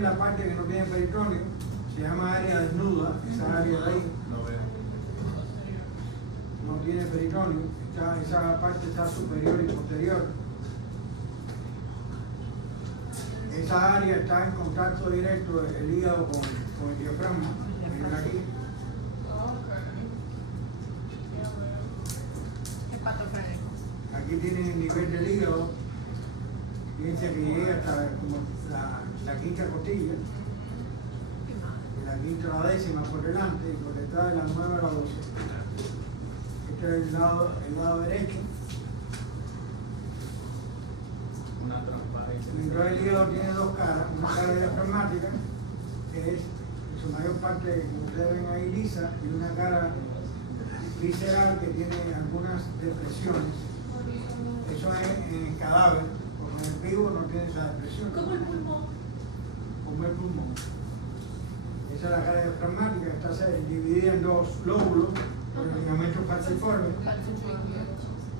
La parte que no tiene peritoneo se llama área desnuda, esa área de ahí no tiene peritoneo, esa parte está superior y posterior. Esa área está en contacto directo el hígado con el diafragma, miren aquí. Aquí tiene el nivel del hígado, fíjense que llega hasta como la quinta costilla, y la quinta a la décima por delante y por detrás de la 9 a la 12. Este es el lado derecho. Una transparencia. El hígado tiene dos caras, una cara diafragmática, que es en su mayor parte, como ustedes ven ahí, lisa, y una cara visceral que tiene algunas depresiones. Eso es en el cadáver, porque en el vivo no tiene esa depresión. Como el pulmón. Como el pulmón. Esa es la cara diafragmática, está dividida en dos lóbulos por el ligamento falciforme,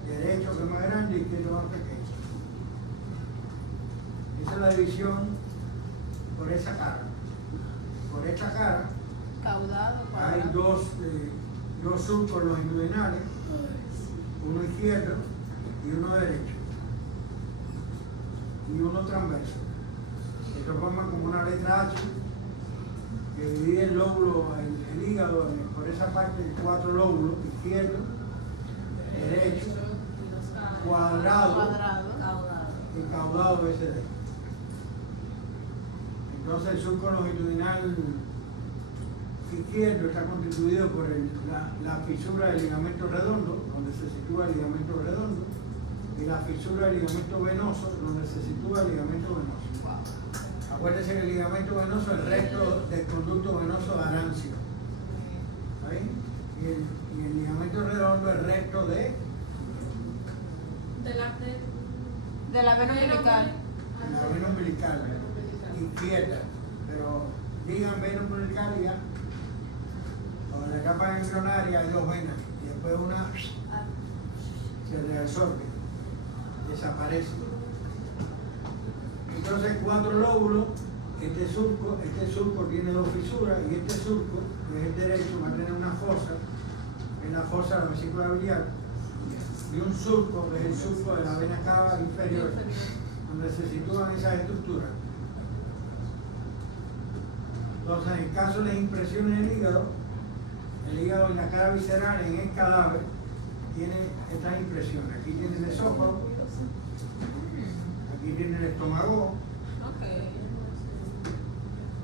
derecho que es más grande y izquierdo más pequeño. Esa es la división por esa cara. Por esta cara hay dos surcos longitudinales, uno izquierdo y uno derecho, y uno transverso. Esto forma como una letra H que divide el lóbulo, el hígado, por esa parte de 4 lóbulos, izquierdo, derecho, cuadrado y caudado ese de ahí. Entonces el surco longitudinal izquierdo está constituido por la fisura del ligamento redondo, donde se sitúa el ligamento redondo, y la fisura del ligamento venoso, donde se sitúa el ligamento venoso. Acuérdense que el ligamento venoso es el resto del conducto venoso de Arancio. ¿Sí? Y el ligamento redondo es el resto de la vena umbilical. la vena umbilical izquierda. Pero digan vena umbilical y ya. En la capa embrionaria hay dos venas y después una se reabsorbe, desaparece. Entonces 4 lóbulos, este surco tiene 2 fisuras y este surco, que es el derecho, va a tener una fosa, que es la fosa de la vesícula biliar, y un surco, que es el surco de la vena cava inferior, donde se sitúan esas estructuras. Entonces, en caso de impresiones del hígado, el hígado en la cara visceral, en el cadáver, tiene estas impresiones. Aquí tiene el esófago, aquí tiene el estómago,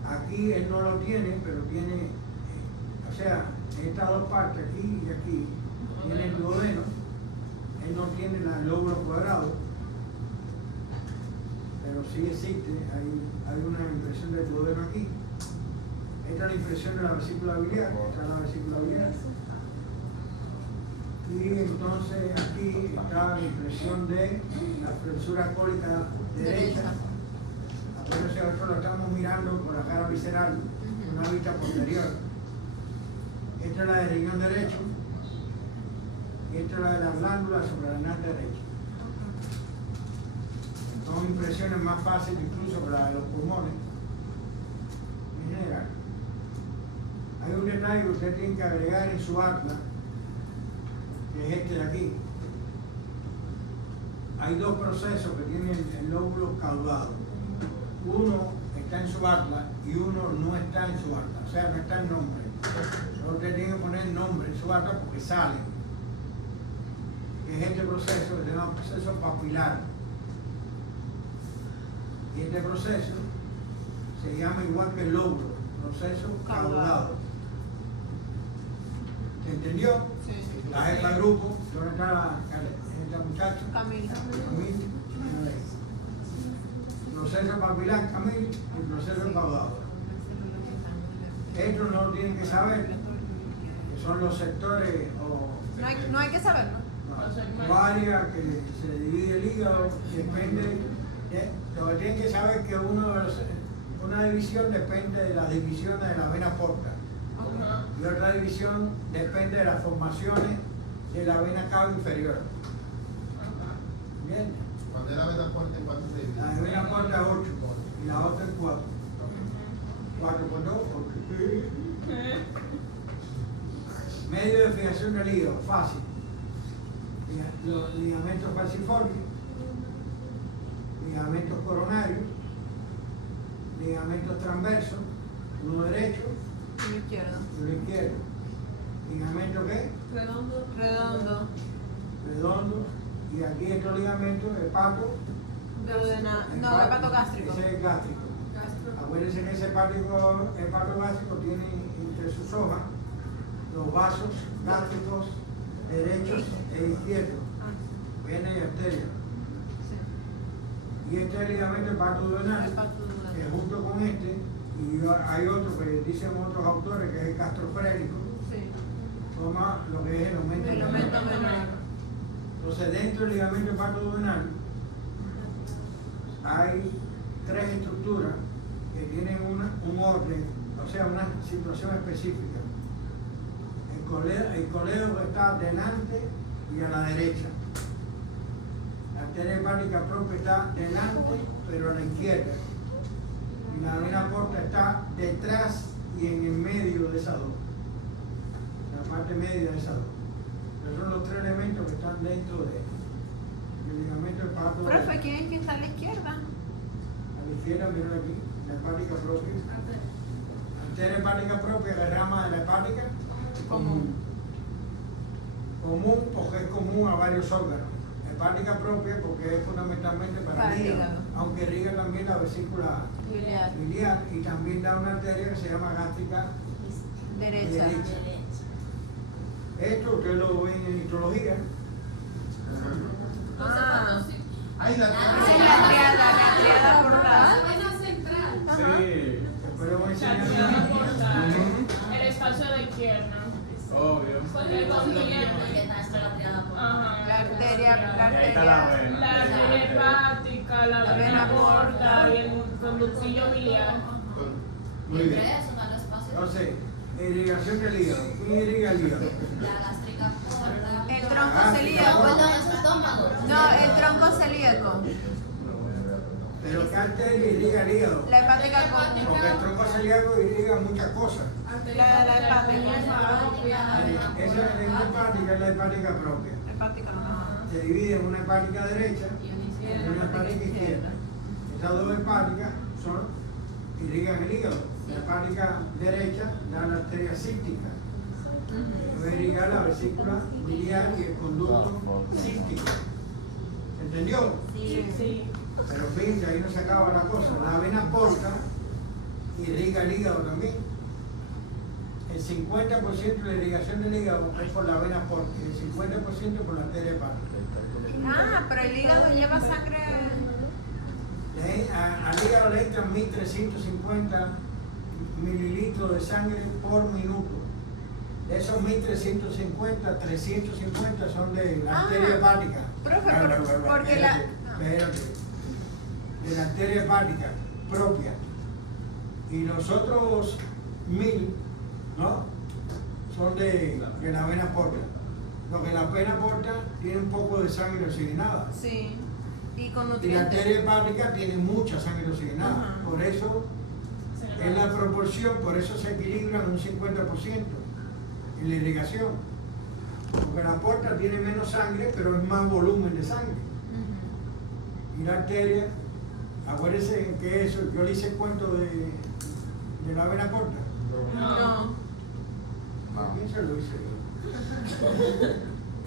aquí él no lo tiene, pero tiene, o sea, en estas dos partes, aquí y aquí, tiene el duodeno, él no tiene el lóbulo cuadrado, pero sí existe, hay una impresión del duodeno aquí. Esta es la impresión de la vesícula biliar, esta es la vesícula biliar. Y entonces aquí está la impresión de la flexura cólica derecha. Acuérdense, esto lo estamos mirando por la cara visceral, una vista posterior. Esta es la del riñón derecho y esta es la de la glándula suprarrenal derecha. Son impresiones más fáciles incluso que la de los pulmones en general. Hay un detalle que usted tiene que agregar en su atlas, que es este de aquí. Hay dos procesos que tienen el lóbulo caudado. Uno está en su atlas y uno no está en su atlas, o sea, no está el nombre. Solo usted tiene que poner el nombre en su atlas porque sale. Que es este proceso que se llama proceso papilar. Y este proceso se llama igual que el lóbulo, proceso caudado. ¿Se entendió? Sí. La jefa de grupo, ¿dónde está esta muchacha? Camila. Proceso papilar, Camil, y proceso caudado. Esto no lo tienen que saber, que son los sectores o No hay que saberlo. áreas que se divide el hígado, depende. Lo que tienen que saber es que una división depende de las divisiones de la vena porta. Y otra división depende de las formaciones de la vena cava inferior. ¿Bien? Cuando es la vena porta, ¿en cuánto se divide? La vena porta es 8 y la otra es 4. 4 por 2, porque... Medio de fijación del hígado, fácil. Los ligamentos falciformes, ligamentos coronarios, ligamentos transversos, uno derecho Y el izquierdo. y uno izquierdo. ¿Ligamento qué? Redondo. Redondo. Y aquí estos ligamentos, hepato. No, hepato gástrico. Ese es gástrico. Acuérdense que ese hepato gástrico tiene entre sus hojas los vasos gástricos derechos e izquierdos, vena y arteria. Sí. Y este es el ligamento hepatoduodenal, Hepatoduodenal. que junto con este, y hay otro que dicen otros autores que es el gastrofrénico, Sí. toma lo que es el aumento El aumento menor. Entonces, dentro del ligamento hepatoduodenal hay 3 estructuras que tienen un orden, o sea, una situación específica. El colédoco está delante y a la derecha. La arteria hepática propia está delante, pero a la izquierda. Y la vena porta está detrás y en el medio de esas dos. La parte media de esas dos. Esos son los 3 elementos que están dentro del ligamento hepatoduodenal. Profe, ¿quién es que está a la izquierda? A la izquierda, miren aquí, la hepática propia. La arteria hepática propia, la rama de la hepática Común. Común porque es común a varios órganos. Hepática propia porque es fundamentalmente para el hígado, aunque irriga también la vesícula Biliar. biliar y también da una arteria que se llama gástrica Derecha. Esto ustedes lo ven en histología. Ah. Ay, la Esa es la triada portal. Sí, Después le voy a enseñar. Triada portal. Ujú. El espacio de la pierna. obvio. Porque contiene. Ajá. La arteria, Y ahí está la vena. La arteria hepática, la vena porta y el conductillo biliar. Muy bien. Entonces, irrigación del hígado. ¿Quién irriga el hígado? El tronco celíaco. No, el tronco celíaco. Pero ¿qué arteria irriga el hígado? La hepática común. Porque el tronco celíaco irriga muchas cosas. La hepática. Esa es la hepática, es la hepática propia. Hepática no. Se divide en una hepática derecha y una hepática izquierda. Estas dos hepáticas irrigan el hígado. La hepática derecha da la arteria cística. Debe irrigar la vesícula biliar y el conducto cístico. ¿Entendió? Sí. Pero fíjense, ahí no se acaba la cosa. La vena porta irriga el hígado también. El 50% de la irrigación del hígado es por la vena porta y el 50% por la arteria hepática. Ah, pero el hígado lleva sangre. Al hígado le entran 1350 mililitros de sangre por minuto. De esos 1350, 350 son de la arteria hepática. Profe, Espérate, porque la. espérate. De la arteria hepática propia. Y los otros 1000, ¿no? Son de la vena porta. Lo que la vena porta tiene un poco de sangre oxigenada. Sí. Y con Y la nutrientes. arteria hepática tiene mucha sangre oxigenada. Ajá. Por eso es la proporción, por eso se equilibran un 50% en la irrigación. Porque la porta tiene menos sangre, pero es más volumen de sangre. Ujú. Y la arteria, acuérdense que eso, yo le hice el cuento de la vena porta. No. ¿A quién se lo hice yo?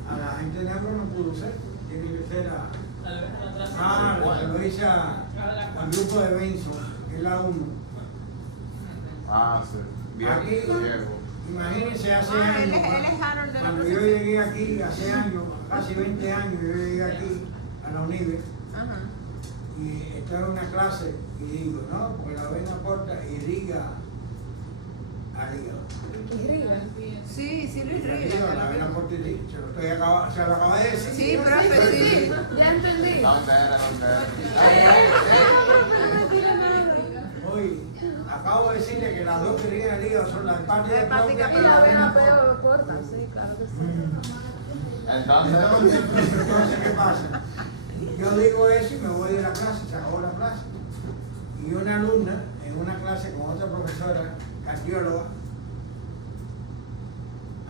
A la gente de Ambro no pudo ser, tiene que ser a... se lo hice al grupo de Benson, que es la 1. Ah, sí. Bien. Aquí, Viejo. imagínense hace Ah, él años, es Harold de la cuando yo llegué aquí, hace años, casi 20 años, yo llegué aquí a la UNIBE Ajá. y estaba en una clase y digo, no, porque la vena porta irriga al hígado. Sí, sí lo La irriga. vena porta irriga, se lo acaba de decir. Sí, profe, sí. Ya entendí. ¿Dónde era? Hoy acabo de decirle que las dos que irrigan el hígado son la hepática La hepática propia Y la vena porta. peor corta, sí, claro que sí. Entonces, ¿qué pasa? Yo digo eso y me voy de la clase, se acabó la clase. Y una alumna, en una clase con otra profesora profesora cardióloga,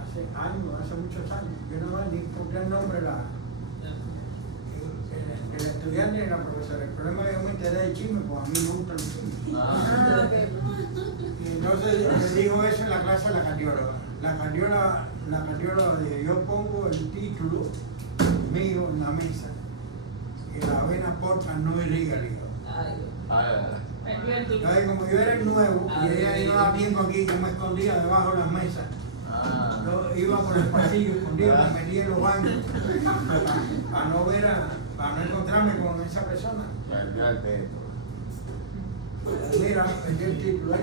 hace años, hace muchos años, yo no ni encontré el nombre del estudiante ni la profesora. El problema es que yo me enteré de chisme, pues a mí me gustan los chismes. Ah, ok. Y entonces le dijo eso en la clase a la cardióloga. La cardióloga dijo, yo pongo el título mío en la mesa, que la avena porta no irriga el hígado. Entonces, como yo era el nuevo y ella no daba tiempo aquí, yo me escondía debajo de las mesas. Yo iba por el pasillo escondido, me metía en los baños para no ver, para no encontrarme con esa persona. Mira, perdí el título.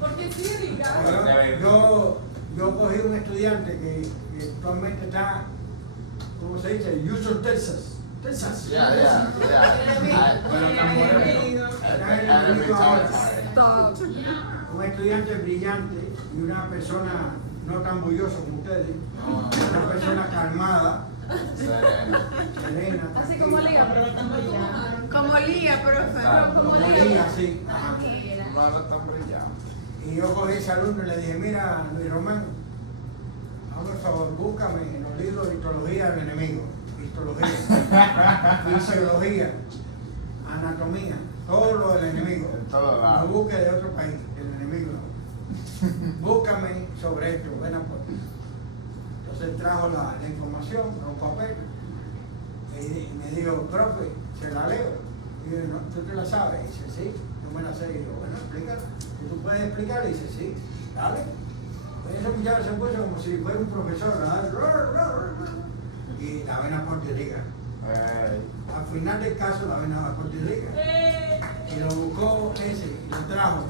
Porque sí, Ricardo. Yo cogí un estudiante que actualmente está, ¿cómo se dice? Houston, Texas. Texas. Stop. Un estudiante brillante y una persona no tan bullosa como ustedes, una persona calmada, serena. Así como Liga, pero no tan brillante. Como Lía, profe. Como Como Liga. Liga, sí. Ajá. Y yo cogí ese alumno y le dije, mira, Luis Román, hazme el favor, búscame en los libros de histología del enemigo, histología, fisiología, anatomía, todo lo del enemigo. No busque de otro país, del enemigo no. Búscame sobre esto, ven a por. Entonces trajo la información, un papel, y me dijo, profe, ¿se la leo? Y yo, no, ¿tú te la sabes? Y dice, sí, yo me la sé. Y yo, bueno, explícala. ¿Y tú puedes explicar? Y dice, sí, dale. Ese muchacho se puso como si fuera un profesor, ¿verdad? Y la vena portirica. Al final del caso, la vena portirica. Y lo buscó ese, y lo trajo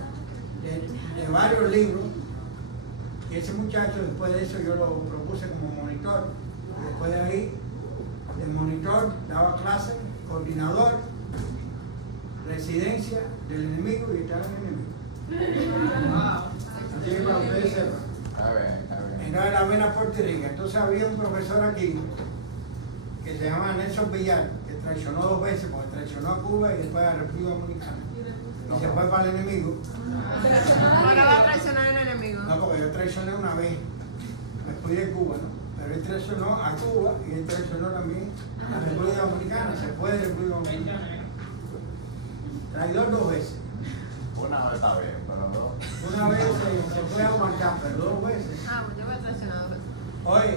de varios libros. Y ese muchacho, después de eso, yo lo propuse como monitor. Y después de ahí, de monitor, daba clase, coordinador, residencia del enemigo y estaba en el enemigo. Así que para ustedes sepan. Entonces la vena portirica. Entonces había un profesor aquí que se llama Nelson Villar, que traicionó 2 veces, porque traicionó a Cuba y después a la República Dominicana. Y se fue para el enemigo. Ahora va a traicionar al enemigo. No, porque yo traicioné una vez, me fui de Cuba, ¿no? Pero él traicionó a Cuba y él traicionó también a la República Dominicana, se fue de la República Dominicana. Traidor 2 veces. Una vez está bien, pero dos. Una vez se fue a aguantar, pero 2 veces. Ah, pues yo voy a traicionar. Oye,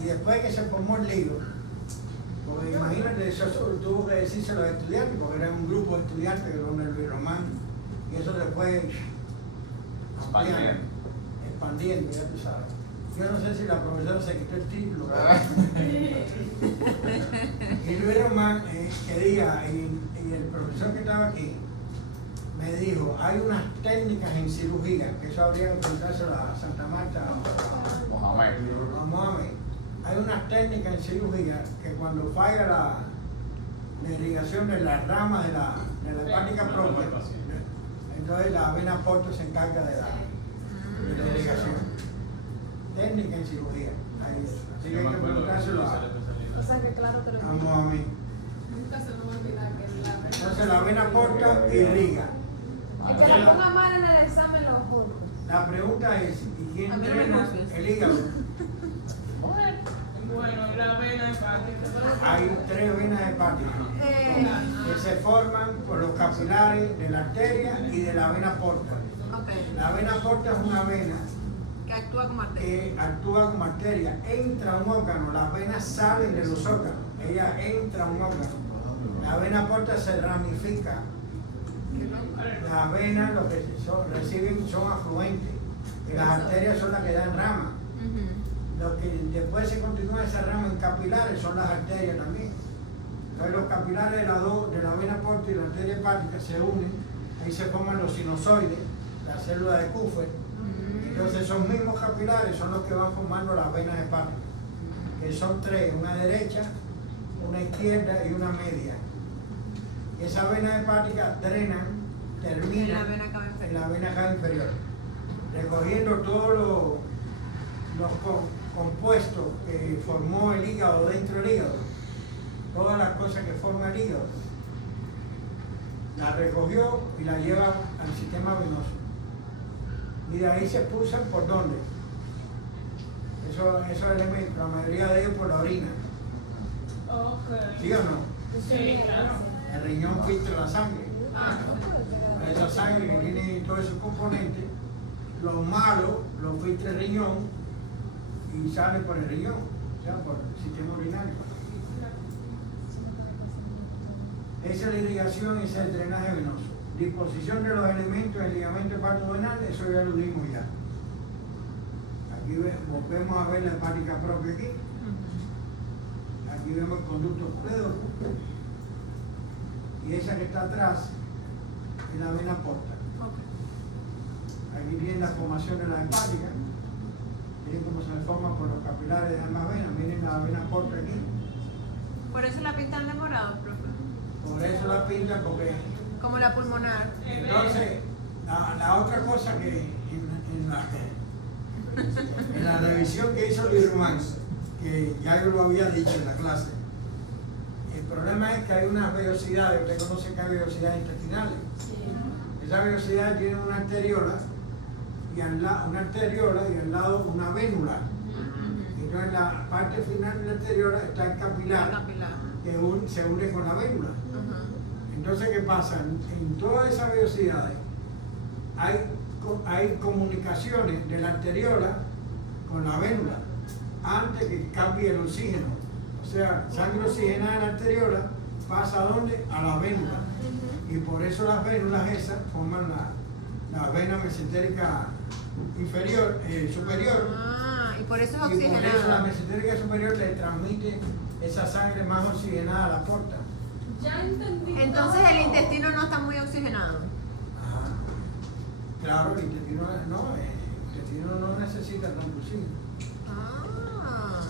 y después que se formó el lío, porque imagínate, eso tuvo que decirse a los estudiantes, porque era un grupo de estudiantes que era Luis Román, y eso se fue expandiendo, ya tú sabes. Yo no sé si la profesora se quitó el título. Y Luis Román quería, y el profesor que estaba aquí, me dijo, hay unas técnicas en cirugía, que eso habría que encontrarse a Santa Marta o a Mohamed. Hay unas técnicas en cirugía que cuando falla la irrigación de las ramas de la hepática propia, entonces la vena porta se encarga de la irrigación. Técnica en cirugía. Ahí es. Así que hay que preguntárselo O sea que claro que lo a Mohamed. Nunca se me va a olvidar que la Entonces la vena porta irriga. Es que la pongan mal en el examen los juntos. La pregunta es, ¿y quién A mí no me entrena confíes. el hígado? Bueno, la vena hepática. Hay 3 venas hepáticas que se forman por los capilares de la arteria y de la vena porta. Ok. La vena porta es una vena Que actúa como arteria. que actúa como arteria, entra a un órgano, las venas salen de los órganos, ella entra a un órgano. La vena porta se ramifica. Las venas lo que reciben son afluentes y las arterias son las que dan ramas. Lo que después se continúa esa rama en capilares son las arterias también. Entonces los capilares de la vena porta y la arteria hepática se unen, ahí se forman los sinusoides, la célula de Kupffer. Entonces esos mismos capilares son los que van formando las venas hepáticas, que son 3, una derecha, una izquierda y una media. Esas venas hepáticas drenan, terminan En la vena cava inferior. en la vena cava inferior, recogiendo todos los compuestos que formó el hígado dentro del hígado, todas las cosas que forma el hígado, la recogió y la lleva al sistema venoso. y de ahí se expulsan por dónde. Esos elementos, la mayoría de ellos por la orina. Ok. ¿Sí o no? Sí, claro. El riñón filtra la sangre. Esa sangre que tiene todos esos componentes, lo malo lo filtra el riñón y sale por el riñón, o sea, por el sistema urinario. Esa es la irrigación y ese es el drenaje venoso. Disposición de los elementos del ligamento hepatovenal, eso ya lo dimos ya. Aquí volvemos a ver la hepática propia aquí. Aquí vemos el conducto pledo. Y esa que está atrás es la vena porta. Aquí tienen la formación de la hepática. Miren cómo se forma por los capilares de ambas venas. Miren la vena porta aquí. Por eso la pintan de morado, profe. Por eso la pintan, porque Como la pulmonar. entonces la otra cosa que en la revisión que hizo Lieberman, que ya yo lo había dicho en la clase, el problema es que hay unas vellosidades, usted conoce que hay vellosidades intestinales. Esa vellosidad tiene una arteriola y al lado una vénula. Entonces en la parte final de la arteriola está el capilar que se une con la vénula. Entonces, ¿qué pasa? En todas esas velocidades hay comunicaciones de la arteriola con la vénula antes que cambie el oxígeno. O sea, sangre oxigenada en la arteriola pasa ¿a dónde? A la vénula. Y por eso las vénulas esas forman la vena mesentérica superior. Ah, y por eso es Y por eso la oxigenada. mesentérica superior le transmite esa sangre más oxigenada a la porta. Ya entendí. Entonces todo. el intestino no está muy oxigenado. Ajá. Claro, el intestino no necesita tanto oxígeno. Ah.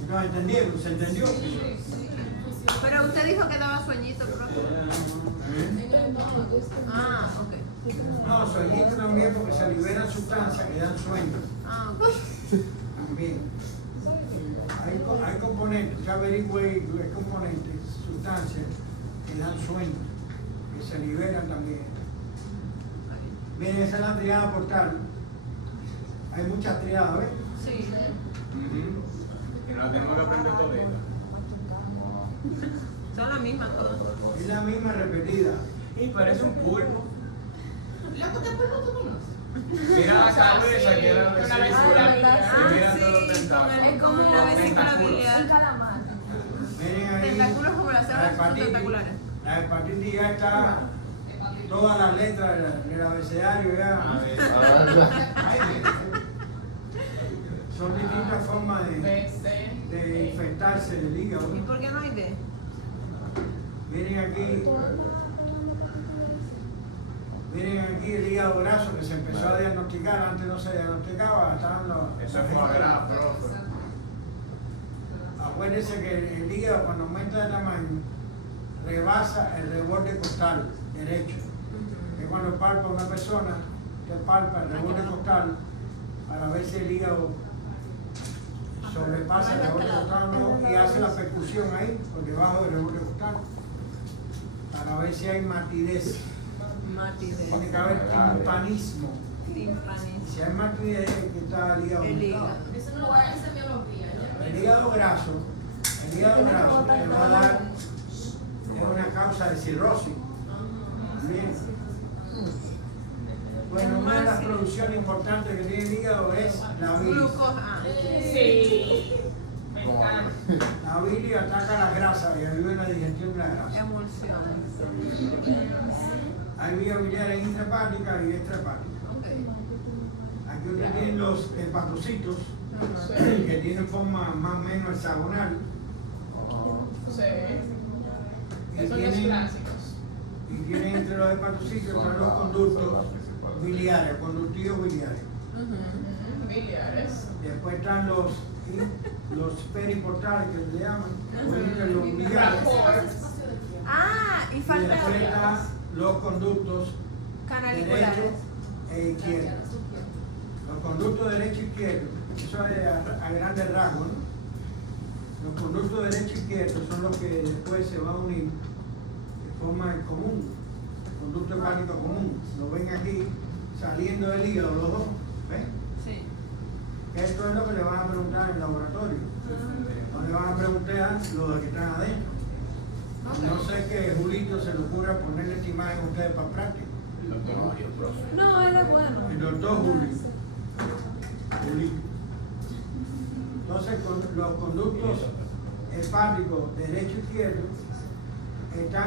Entonces, ¿entendieron? ¿Se entendió? Pero usted dijo que daba sueñito, profe. ¿Eh? Ah, ok. No, sueñito también porque se liberan sustancias que dan sueño. Ah, ok. También. Hay componentes, ya averigüe hay componentes, sustancias que dan sueño, que se liberan también. Miren, esa es la triada portal. Hay muchas triadas, ¿ves? Sí. Y nos tenemos que aprender todita. Son las mismas todas. Es la misma repetida. Y parece un pulpo. ¿Loco de pulpo tú conoces? Mira la cabeza que era Con la vesícula. vesícula. Y mira Ah, todos los sí, tentáculos. Es como la vesícula Tentáculos. un biliar. calamar. Miren ahí. Tentáculos como las células son hepatitis. tentaculares. La hepatitis ya está, todas las letras del abecedario ya. Son distintas formas de infectarse del hígado. ¿Y por qué no hay D? Miren aquí el hígado graso que se empezó a diagnosticar, antes no se diagnosticaba, estaban los... Eso es foie gras, profe. Acuérdense que el hígado cuando aumenta de tamaño rebasa el reborde costal derecho. Que cuando palpa una persona, te palpa el reborde costal para ver si el hígado sobrepasa el reborde costal o no y hace la percusión ahí por debajo del reborde costal para ver si hay matidez. Tiene que haber timpanismo. Si hay matidez, que está el hígado El hígado. aumentado. Eso no lo voy a hacer biología. El hígado graso te va a dar, es una causa de cirrosis. Bien. Bueno, una de las producciones importantes que tiene el hígado es la bilis. Glucosa. Sí. Me encanta. La bilis ataca las grasas y ayuda en la digestión de la grasa. Emulsión. Hay vías biliares intrahepáticas y extrahepáticas. Ok. Aquí ustedes tienen los hepatocitos que tienen forma más o menos hexagonal. Sí. Y Esos son los tienen, clásicos. y tienen entre los hepatocitos están los conductos biliares, conductivos biliares. Biliares. Después están los periportales que se llaman, los biliares. Ah, y Y falta después están los conductos canaliculares. derecho e izquierdo. Los conductos derecho e izquierdo, eso es a grandes rasgos, ¿no? Los conductos derecho e izquierdo son los que después se van a unir de forma común, conducto hepático común. Lo ven aquí, saliendo del hígado los dos. ¿Ves? Sí. Esto es lo que le van a preguntar en el laboratorio. No le van a preguntar lo de que están adentro. No sé que Julito se le ocurra ponerle esta imagen a ustedes para práctica. El doctor Mario, profe. No, él es bueno. El doctor Julio. Julito. Entonces, los conductos hepáticos derecho e izquierdo están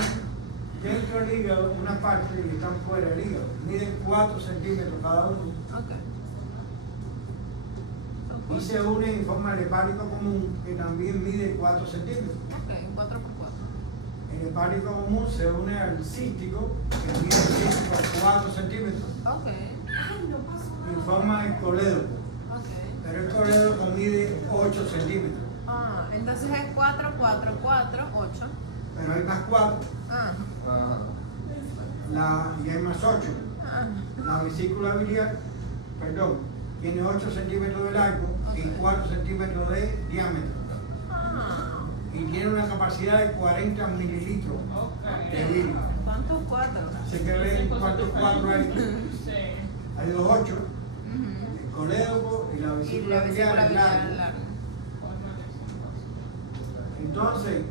dentro del hígado, una parte, y están fuera del hígado. Miden 4 centímetros cada uno. Ok. Y se unen en forma del hepático común, que también mide 4 centímetros. Ok, 4 por 4. El hepático común se une al cístico, que mide 4 centímetros, Ok. y forma el colédoco. Ok. Pero el colédoco mide 8 centímetros. Ah, entonces es 4, 4, 4, 8. Pero hay más 4, Ah. y hay más 8. Ah. La vesícula biliar, tiene 8 centímetros de largo y 4 centímetros de diámetro. Ah. Y tiene una capacidad de 40 mililitros de bilis. ¿Cuántos 4? Así que ven cuántos 4 hay. Sí. Hay los 8, el colédoco y la Y vesícula la biliar vesícula es biliar largo. larga. Entonces,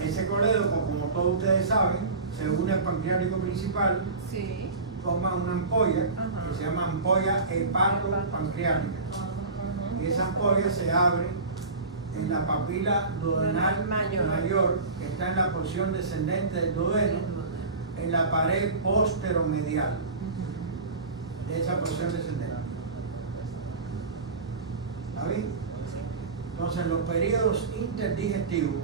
ese colédoco, como todos ustedes saben, se une al pancreático principal, Sí. forma una ampolla Ajá. que se llama ampolla hepatopancreática. Y esa ampolla se abre en la papila duodenal mayor, que está en la porción descendente del duodeno, en la pared posteromedial de esa porción descendente. ¿Está bien? Entonces, en los periodos interdigestivos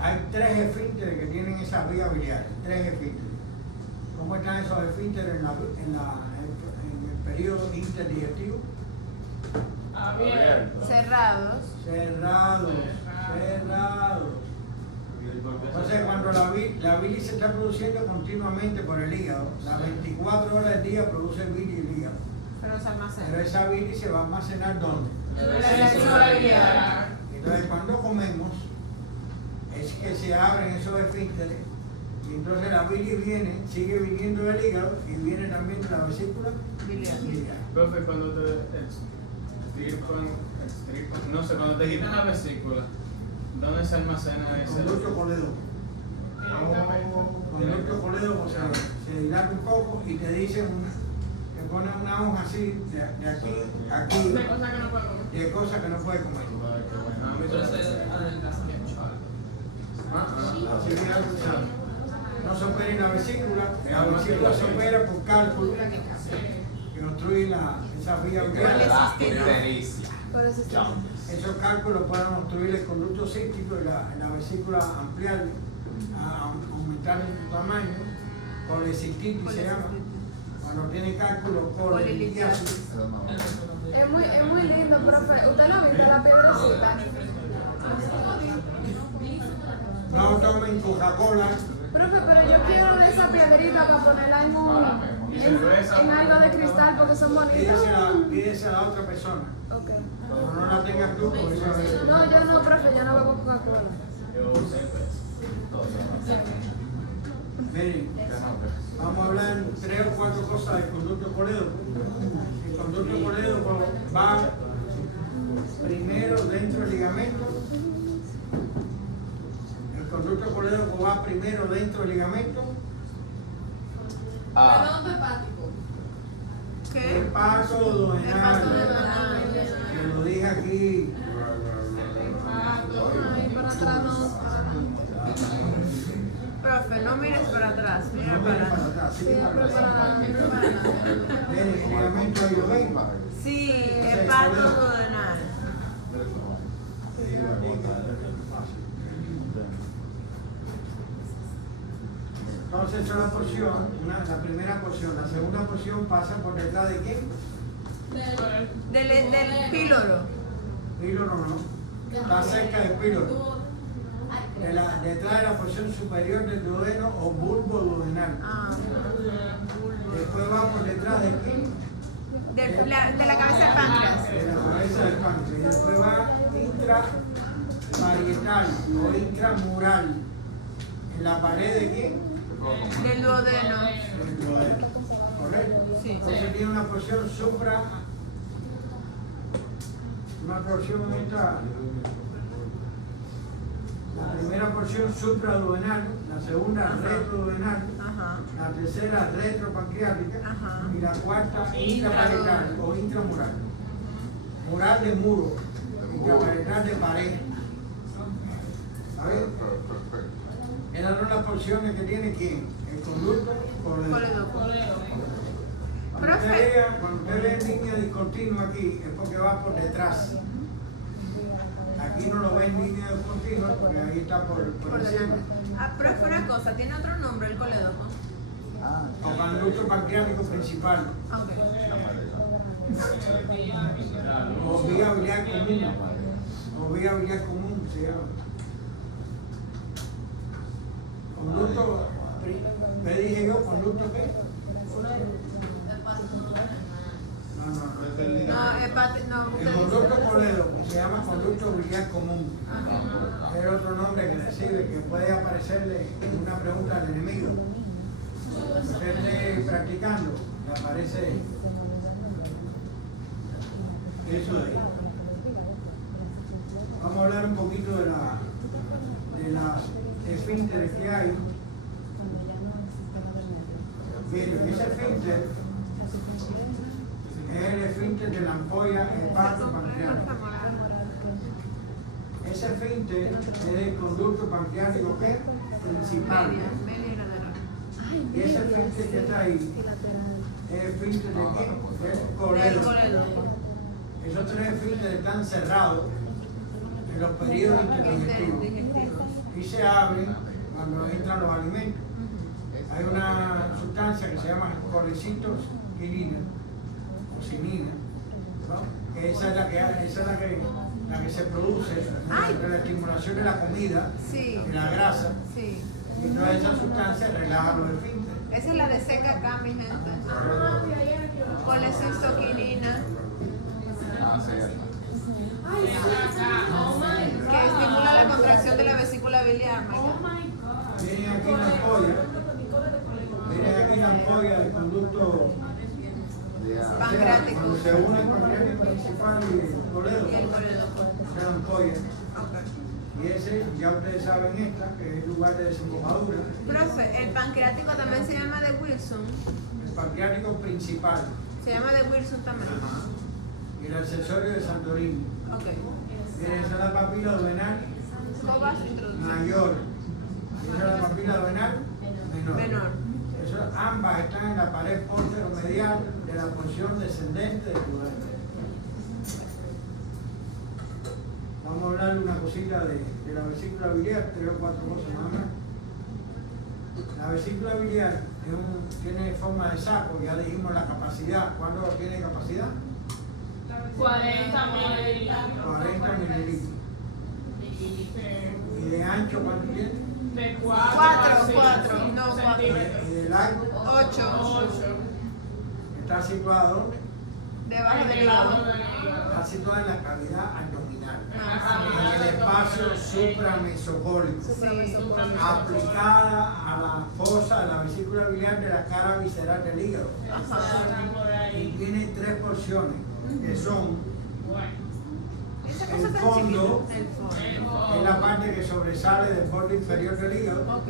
hay 3 esfínteres que tienen esas vías biliares, 3 esfínteres. ¿Cómo están esos esfínteres en el periodo interdigestivo? Abierto. Cerrados. Cerrados. Entonces, cuando la bilis se está produciendo continuamente por el hígado, las 24 horas del día produce bilis el hígado. Pero se almacena. Pero esa bilis se va a almacenar ¿dónde? La vesícula biliar. Entonces, cuando comemos, es que se abren esos esfínteres y entonces la bilis viene, sigue viniendo del hígado y viene también de la vesícula Biliar. biliar. Profe, cuando te no sé, cuando te quitan la vesícula, ¿dónde se almacena ese? Conducto colédoco. Conducto colédoco se dilata un poco y te dicen, te ponen una hoja así, de aquí a aquí, Una cosa que no puedo comer. de cosas que no puedes comer. Así que ya tú sabes. No se opera en la vesícula se opera por cálculo que obstruye esa vía biliar. Esos cálculos pueden obstruir el conducto cístico y la vesícula ampliar, aumentar en tamaño, colecistitis se llama, cuando tiene cálculo colelitiasis. Es muy lindo, profe. ¿Usted lo ha visto, la piedrecita? No tomen Coca-Cola. Profe, pero yo quiero esa piedrita para ponerla en algo de cristal porque son bonitas. Pídese a la otra persona. Ok. Pero no la tengas tú porque eso es. No, yo no, profe, yo no bebo Coca-Cola. Miren, vamos a hablar 3 o 4 cosas del conducto colédoco. El conducto colédoco va primero dentro del ligamento. El conducto colédoco va primero dentro del ligamento. Redondo hepático. ¿Qué? Hepatoduodenal. Hepatoduodenal. Que lo dije aquí. Ay, para atrás no. Profe, no mires para atrás, mira No para miren para atrás. atrás, sigue para atrás. Ven el ligamento ahí lo ven. Sí, hepatoduodenal. Entonces esa es la porción, la primera porción. La segunda porción pasa por detrás de quién? Del píloro. Píloro no. Está cerca del píloro. Detrás de la porción superior del duodeno o bulbo duodenal. Ah, Después va por detrás de quién? de la cabeza del páncreas. De la cabeza del páncreas. Y después va intraparietal o intramural. ¿En la pared de quién? Del duodeno. Del duodeno. ¿Correcto? Sí. Entonces tiene una porción supra, una porción esta, la primera porción supraduodenal, la segunda retroduodenal, Ajá. la tercera retropancreática Ajá. y la cuarta intraparental o intramural. Mural de muro, intraparental de pared. ¿Sabes? Esas son las porciones que tiene quién, el conducto coledoco. Coledoco. Cuando usted ve línea discontinua aquí, es porque va por detrás. Aquí no lo ve en línea discontinua porque ahí está por encima. delante. Ah, profe, una cosa, ¿tiene otro nombre el coledoco? O conducto pancreático principal. Ok. O vía biliar común. O vía biliar común se llama. Conducto, ¿me dije yo? ¿Conducto qué? No. No, no, El usted conducto dice. coledoco se llama conducto biliar común. Es otro nombre que recibe, que puede aparecerle en una pregunta al enemigo. Usted esté practicando, le aparece eso de ahí. Vamos a hablar un poquito de las esfínteres que hay. Miren, ese esfínter es el esfínter de la ampolla hepatopancreática. Ese esfínter es el conducto pancreático que principal. Y ese esfínter que está ahí es el esfínter de qué? El coledoco. Esos tres esfínteres están cerrados en los periodos interdigestivos y se abren cuando entran los alimentos. Hay una sustancia que se llama colecitoquinina o cinina, ¿no? Que esa es la que se produce de la estimulación de la comida, Sí. de la grasa, Sí. y toda esa sustancia relaja los esfínteres. Esa es la de seca acá, mi gente. Colecistoquinina, que estimula la contracción de la vesícula biliar. Miren aquí la ampolla, miren aquí la ampolla del conducto Pancreático. cuando se une el pancreático principal y el coledoco, Y el coledoco. esa es la ampolla. Ok. Y ese, ya ustedes saben esta, que es el lugar de desembocadura, Profe, el pancreático también se llama de Wilson. el pancreático principal. Se llama de Wilson también. Y el accesorio de Santorini. Ok. Miren, esa es la papila duodenal ¿Cómo va su introducción? mayor. Y esa es la papila duodenal menor. Menor. Ambas están en la pared posterior-medial de la porción descendente del duodeno. Vamos a hablar una cosita de la vesícula biliar, 3 o 4 cosas nada más. La vesícula biliar tiene forma de saco, ya dijimos la capacidad. ¿Cuándo tiene capacidad? 40 mililitros. 40 mililitros. ¿Y de ancho cuánto tiene? De 4, no, 4. centímetros. ¿Y de largo? 8. Está situado ¿dónde? Debajo del Del lado hígado. del hígado. Está situada en la cavidad abdominal, Ah, en el espacio supramesocólico, sí. aplicada a la fosa de la vesícula biliar de la cara visceral del hígado. Ajá. Y tiene 3 porciones, que son Esa el cosa tan fondo, chiquita. El fondo. que es la parte que sobresale del borde inferior del hígado. Ok.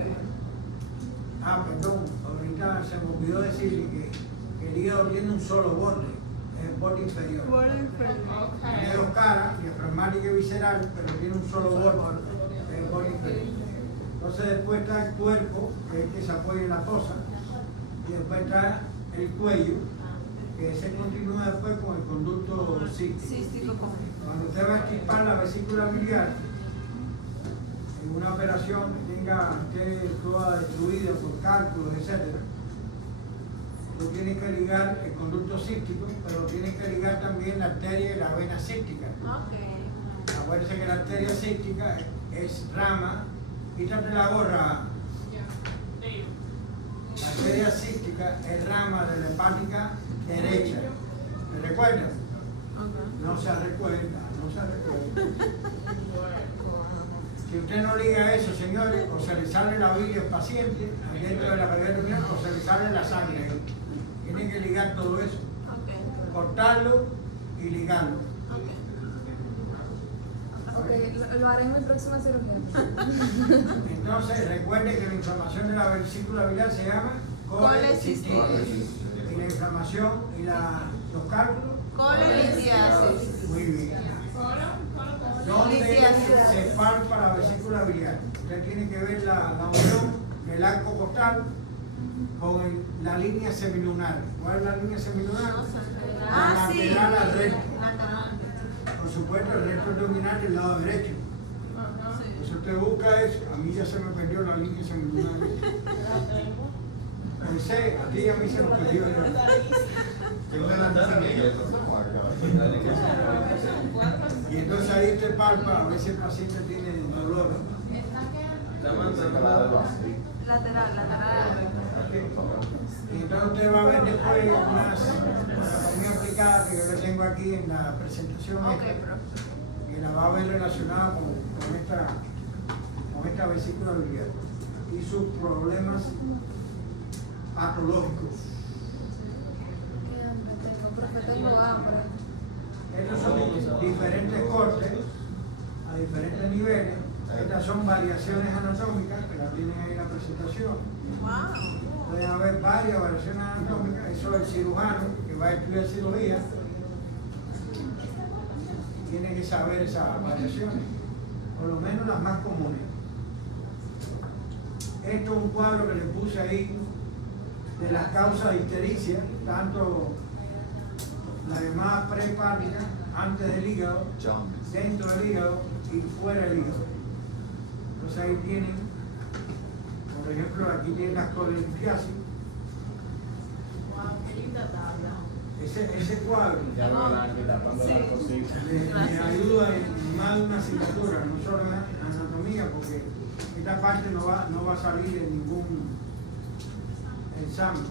Perdón, ahorita se me olvidó decirle que el hígado tiene un solo borde, el borde inferior. Borde inferior. Tiene 2 caras, diafragmática y visceral, pero tiene un solo borde, el borde inferior. Entonces después está el cuerpo, que es el que se apoya en la fosa, y después está el cuello, que se continúa después con el conducto cístico. Cístico común. Cuando usted va a extirpar la vesícula biliar, en una operación que tenga usted toda destruida por cálculos, etc., tú tienes que ligar el conducto cístico, pero tienes que ligar también la arteria y la vena cística. Ok. Acuérdense que la arteria cística es rama, quítate la gorra. La arteria cística es rama de la hepática derecha. ¿Me recuerdan? Ok. No se recuerda, no se recuerda. Si usted no liga eso, señores, o se le sale la bilis al paciente dentro de la cavidad abdominal, o se le sale la sangre. Tienen que ligar todo eso, Ok. cortarlo y ligarlo. Ok, lo haré en mi próxima cirugía. Entonces, recuerde que la inflamación de la vesícula biliar se llama colecistitis. Y la inflamación y los cálculos, Colelitiasis. muy bien. ¿Dónde se palpa la vesícula biliar? Usted tiene que ver la unión del arco costal con la línea semilunar. ¿Cuál es la línea semilunar? Ah, sí. Lateral al recto. Lateral. Por supuesto, el recto abdominal del lado derecho. Si usted busca eso, a mí ya se me perdió la línea semilunar. Moisés, a ti y a mí se nos perdió. Y entonces ahí usted palpa, a veces el paciente tiene dolor. Lateral. Y entonces usted va a ver después una anatomía aplicada que yo le tengo aquí en la presentación Ok, esta, profe. que la va a ver relacionada con esta vesícula biliar y sus problemas patológicos. Qué hambre tengo, profe, tengo hambre. Estos son diferentes cortes a diferentes niveles. Estas son variaciones anatómicas que la tienen ahí en la presentación. Wow. Puede haber varias variaciones anatómicas. Eso el cirujano que va a estudiar cirugía tiene que saber esas variaciones, por lo menos las más comunes. Esto es un cuadro que le puse ahí de las causas de ictericia, tanto la llamada prehepática, antes del hígado, dentro del hígado y fuera del hígado. Entonces ahí tienen, por ejemplo, aquí tienen las colelitiasis. Ese cuadro Ya lo van tapando la cosita. le ayuda en más de una asignatura, no solo en anatomía, porque esta parte no va a salir en ningún examen.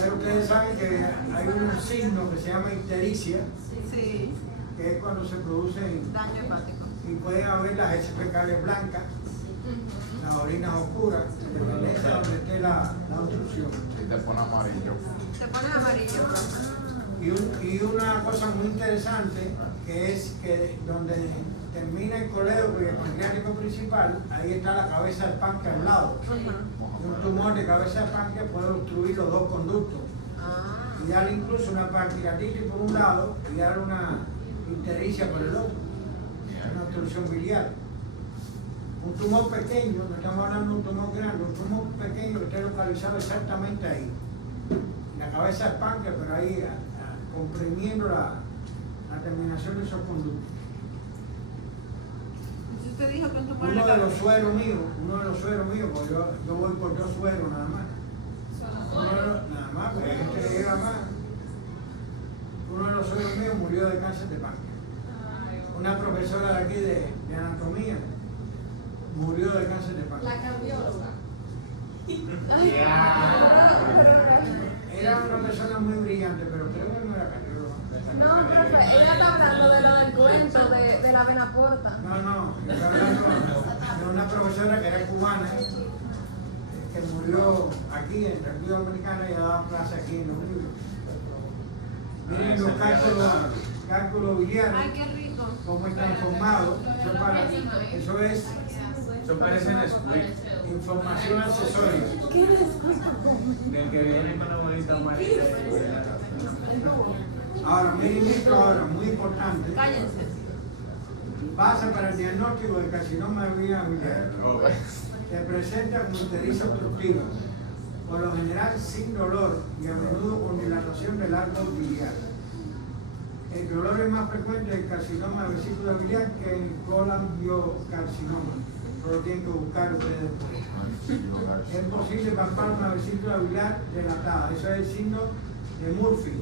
Pero ustedes saben que hay un signo que se llama ictericia, Sí. que es cuando se producen Daño hepático. y pueden haber las heces fecales blancas, las orinas oscuras, dependiendo de donde esté la obstrucción. Y te pone amarillo. Te pones amarillo, profe. Y una cosa muy interesante, que es que donde termina el colédoco y el pancreático principal, ahí está la cabeza del páncreas al lado. Un tumor de cabeza del páncreas puede obstruir los dos conductos y dar incluso una pancreatitis por un lado y dar una ictericia por el otro, una obstrucción biliar. Un tumor pequeño, no estamos hablando de un tumor grande, un tumor pequeño que esté localizado exactamente ahí, en la cabeza del páncreas, pero ahí comprimiendo la terminación de esos conductos. Si usted dijo que un tumor Uno de los sueros míos, porque yo voy por 2 sueros nada más. Nada más, porque hay gente que llega más. Uno de los sueros míos murió de cáncer de páncreas. Una profesora de aquí de anatomía murió de cáncer de páncreas. La cardióloga. Era una persona muy brillante, pero creo que no era cardióloga. No, profe, ella está hablando de lo del cuento de la vena porta. No, yo estaba hablando de una profesora que era cubana, que murió aquí en República Dominicana y ha dado clase aquí en los libros. Miren los cálculos biliares, Ay, qué rico. cómo están formados. Eso es Eso parece Nesquik. información accesoria. Del que viene con la bonita amarilla. Ahora, miren esto ahora, muy importante. Cállense. Base para el diagnóstico del carcinoma de vía biliar. Se presenta como ictericia obstructiva, por lo general sin dolor y a menudo con dilatación del arco biliar. El dolor es más frecuente en el carcinoma de vesícula biliar que en el colangiocarcinoma. Solo tienen que buscar ustedes después. Es posible palpar una vesícula biliar dilatada. Eso es el signo de Murphy.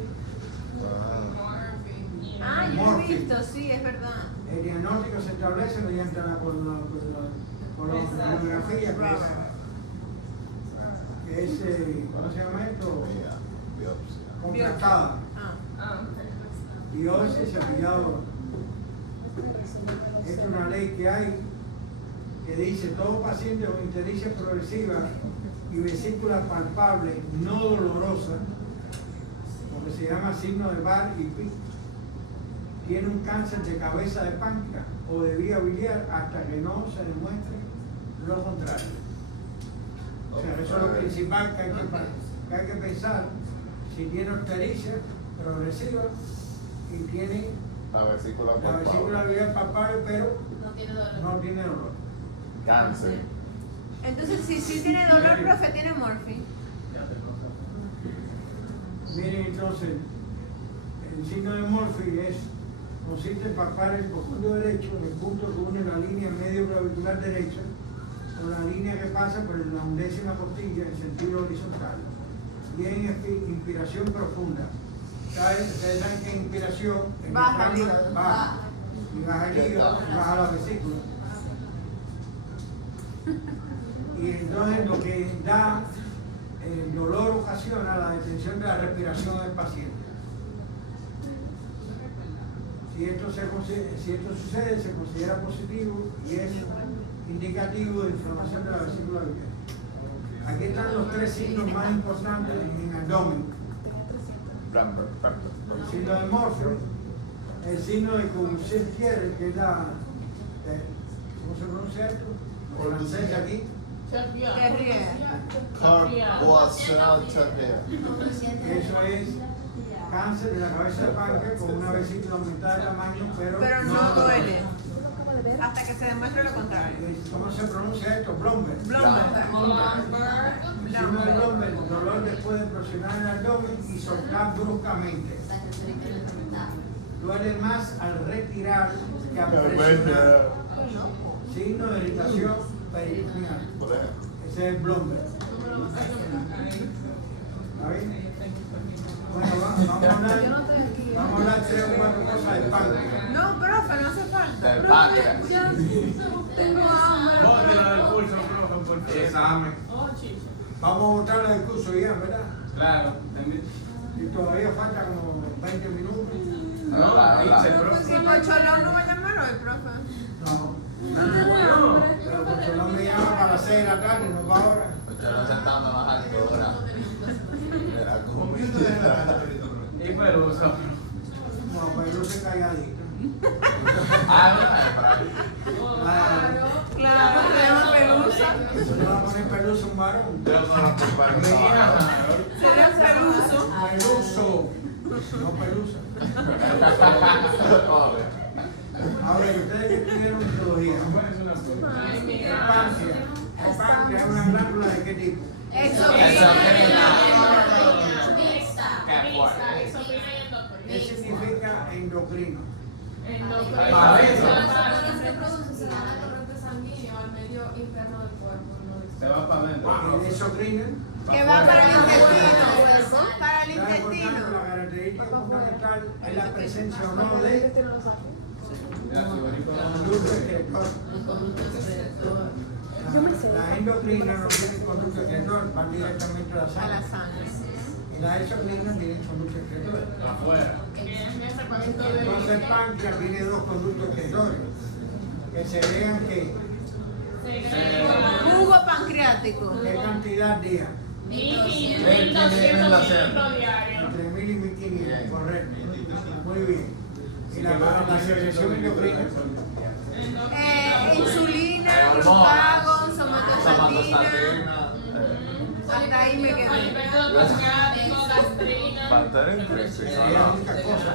Ah, yo lo he visto, sí, es verdad. El diagnóstico se establece mediante la colonografía, que es, ¿cómo se llama esto? Contrastada. Biopsia y cepillado. Esta es una ley que hay que dice todo paciente con ictericia progresiva y vesícula palpable no dolorosa, lo que se llama signo de Bar y Pitt, tiene un cáncer de cabeza de páncreas o de vía biliar hasta que no se demuestre lo contrario. O sea, eso es lo principal que hay que pensar. Si tiene ictericia progresiva y tiene La vesícula la vesícula biliar palpable, pero no tiene dolor. Cáncer. Entonces, si sí tiene dolor, profe, tiene morfina. Miren, entonces, el signo de Murphy consiste en palpar el profundo derecho en el punto que une la línea medio clavicular derecha con la línea que pasa por la 11ª costilla en sentido horizontal. Y en inspiración profunda. Ustedes saben que en inspiración el Baja el diafragma hígado. baja y baja el hígado, baja la vesícula. Y entonces lo que da el dolor ocasiona la detención de la respiración del paciente. Si esto sucede, se considera positivo y es indicativo de inflamación de la vesícula biliar. Aquí están los 3 signos más importantes en el abdomen. El signo de Morphy, el signo de Courvoisier, que es la, ¿cómo se pronuncia esto? Con la C aquí. Eso es cáncer de la cabeza de páncreas con una vesícula aumentada de tamaño, Pero no duele. Hasta que se demuestre lo contrario. ¿Cómo se pronuncia esto? Blomberg. Blomberg. Signo de Blomberg, dolor después de presionar el abdomen y soltar bruscamente. Duele más al retirar que al presionar. Signo de irritación peritoneal. Ese es Blomberg. ¿Está bien? Bueno, vamos a hablar 3 o 4 cosas del páncreas. No, profe, no hace falta. Del páncreas. Ya tengo hambre. Bótela del curso, profe, por favor. Examen. Oh, chicha. Vamos a botarla del curso ya, ¿verdad? Claro, también. Y todavía falta como 20 minutos. No, dice, profe. Si Pocholón no va a llamar hoy, profe. No. No tiene hambre. Pero porque no me llama para las 6 de la tarde, no va ahora. Yo no sentando más alto ahora. De la Y Pelusa. No, pues luce calladita. Claro, se llama Pelusa. Eso le va a poner peluso a un varón. Yo no lo preparo esa Sería Peluso. Peluso, no pelusa. Ahora, ¿y ustedes que estudiaron mitología? Ay, mi El páncreas. El páncreas es una glándula de qué tipo? ¿Qué significa endocrino? A veces. Se va para adentro. El exocrino. Que va para el intestino. Para el Por tanto, intestino. la característica fundamental es la presencia o no de conducto excretor. La endocrina no tiene conducto excretor, van directamente a la A la sangre. sangre. Y la exocrina tiene conducto excretor. Afuera. Entonces el páncreas tiene 2 conductos excretores que segregan Jugo pancreático. qué cantidad día, 1200 litros diarios. entre 1000 y 1500, correcto. Muy bien. Y la secreción endocrina. Insulina, glucagon, somatostatina. Hasta ahí me quedé. Es la única cosa.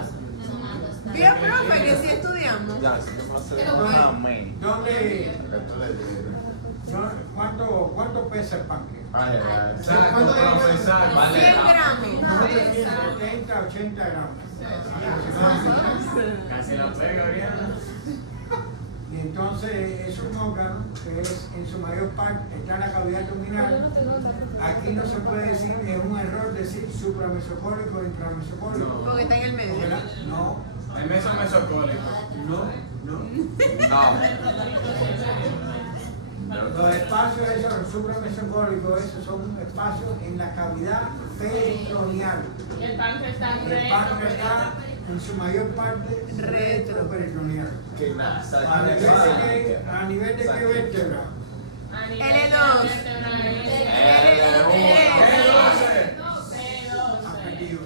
Vio, profe, que sí estudiamos. Ya, si yo me hace una main. ¿Dónde, Esto le digo. cuánto pesa el páncreas? Ay, ay, Exacto, profe, exacto. 100 gramos. 70, 80 gramos. Casi la pega, Oriana. Y entonces es un órgano que es en su mayor parte está en la cavidad abdominal. Aquí no se puede decir, es un error decir supramesocólico o intramesocólico. No. Porque está en el medio. No, El meso mesocólico. no. No. Los espacios esos, los supramesocólicos, esos son espacios en la cavidad peritoneal. Y el páncreas está El páncreas está en su mayor parte retroperitoneal. Que nada, A nivel de qué vértebra? A nivel L2. de la vértebra Apellido.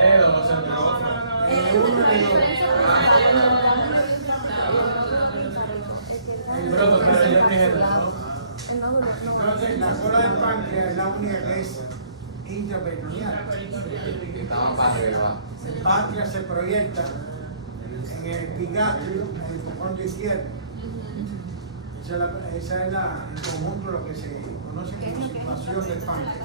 E12, pero- Pero doctora, ya dije, ¿no? El nódulo, no. Entonces, la cola del páncreas es la única que es intraperitoneal. Estamos para arriba. El páncreas se proyecta en el epigastrio, en el conjunto izquierdo. Esa es el conjunto, lo que se conoce como situación del páncreas.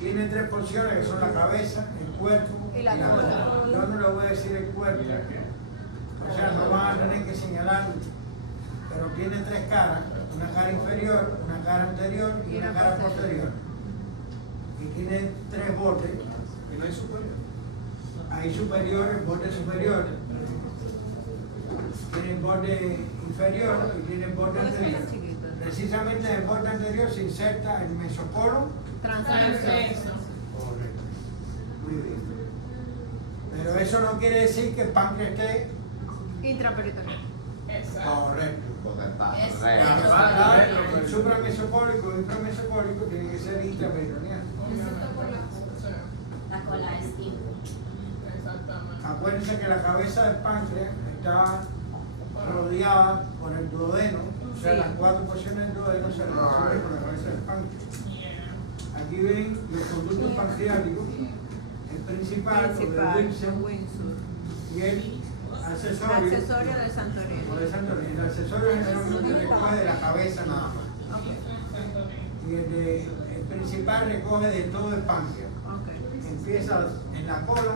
Tiene tres porciones que son la cabeza, el cuerpo Y y la la cola. cola. Yo no le voy a decir el cuerpo, o sea, no van a tener que señalar, pero tiene tres caras, una cara inferior, una cara anterior y una cara posterior. Y tiene tres bordes. Y no hay superior. Hay superiores, bordes superiores. Tiene borde inferior y tiene borde anterior. Precisamente en el borde anterior se inserta el mesocolo. transverso. Correcto. Muy bien. Pero eso no quiere decir que el páncreas esté Intraperitoneal. Exacto. correcto. Porque está Es- recto. El supramesocólico y inframesocólico tiene que ser intraperitoneal. La cola es tipo. Exactamente. Acuérdense que la cabeza del páncreas está rodeada por el duodeno, o sea, Sí. las cuatro porciones del duodeno se relacionan con la cabeza del páncreas. Aquí ven los conductos pancreáticos, el principal, o Principal, el Wilson, Windsor. y el accesorio, Accesorio del Santorini. o de Santorini. El accesorio generalmente recoge de la cabeza nada más. Ok, Y el principal recoge de todo el páncreas. ok. Empieza en la cola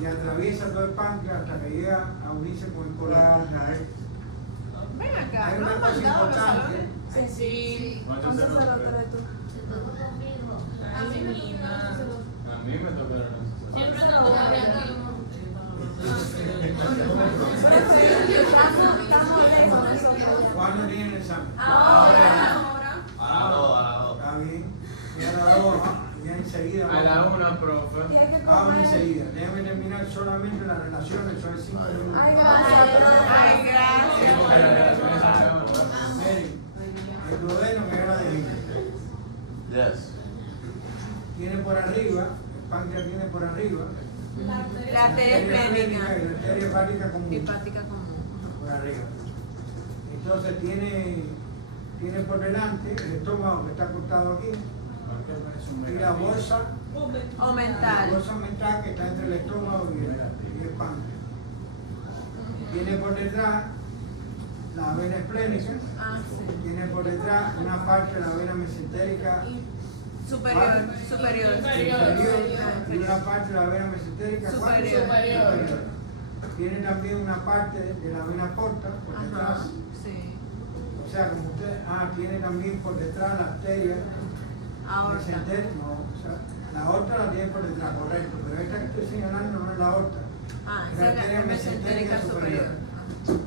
y atraviesa todo el páncreas hasta que llega a unirse con el corazón. Ven acá, Hay ¿no una han cosa mandado los importante. salones? Sí. ¿Cuántos se lo traes tú? Ay, mi madre. A mí me tocaron eso. Siempre se lo Estamos lejos nosotros ya. ¿Cuándo tienen el examen? Ahora. A la 2, a la 2. Está bien. Y a la 2, ya enseguida. A la 1, profe. Tienes que Vamos comer. enseguida. Déjame terminar solamente las relaciones, son 5 minutos. Ay, gracias, profe. Ay, Sí, gracias. porque las relaciones se acaban, ¿no? Miren, el duodeno que era de vida, Yes. tiene por arriba, el páncreas tiene por arriba, La arteria y la esplénica. arteria hepática común. Hepática común. Por arriba. Entonces tiene por delante el estómago que está cortado aquí y la bolsa, O la mental. bolsa mental que está entre el estómago y el páncreas. Tiene por detrás la vena esplénica, Ah, sí. tiene por detrás una parte de la vena mesentérica Superior, superior. inferior y una parte de la vena mesentérica Superior. superior. Tiene también una parte de la vena porta por Ajá, detrás. sí. O sea, como usted, tiene también por detrás la arteria Aorta. mesentérica. No, o sea, la aorta la tiene por detrás, correcto, pero esta que estoy señalando no es la aorta. Ah, La esa es arteria la mesentérica superior.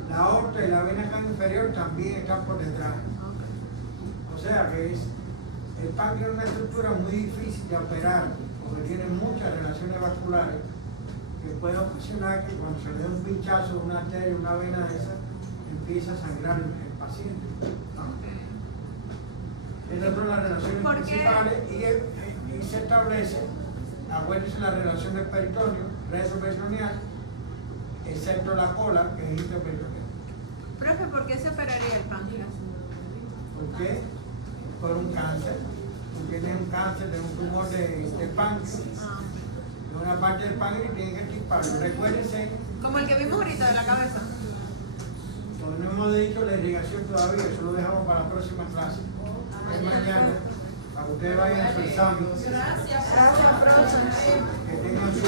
La aorta y la vena cava inferior también están por detrás. Ok. O sea que el páncreas es una estructura muy difícil de operar porque tiene muchas relaciones vasculares que pueden ocasionar que cuando se le dé un pinchazo, una arteria, una vena de esa, empieza a sangrar el paciente. ¿no? Estas son las relaciones ¿Por qué? principales y se establece, acuérdense la relación del peritoneo, retroperitoneal, excepto la cola, que es interperitoneal. Profe, ¿por qué se operaría el páncreas? ¿Por qué? Por un cáncer. Tú tienes un cáncer de un tumor de páncreas, Ah. de una parte del páncreas y tienen que extirparlo. Recuérdense, Como el que vimos ahorita de la cabeza. como no hemos dicho la irrigación todavía, eso lo dejamos para la próxima clase. Es mañana, para que ustedes vayan a su examen. Gracias, profe. Que tengan su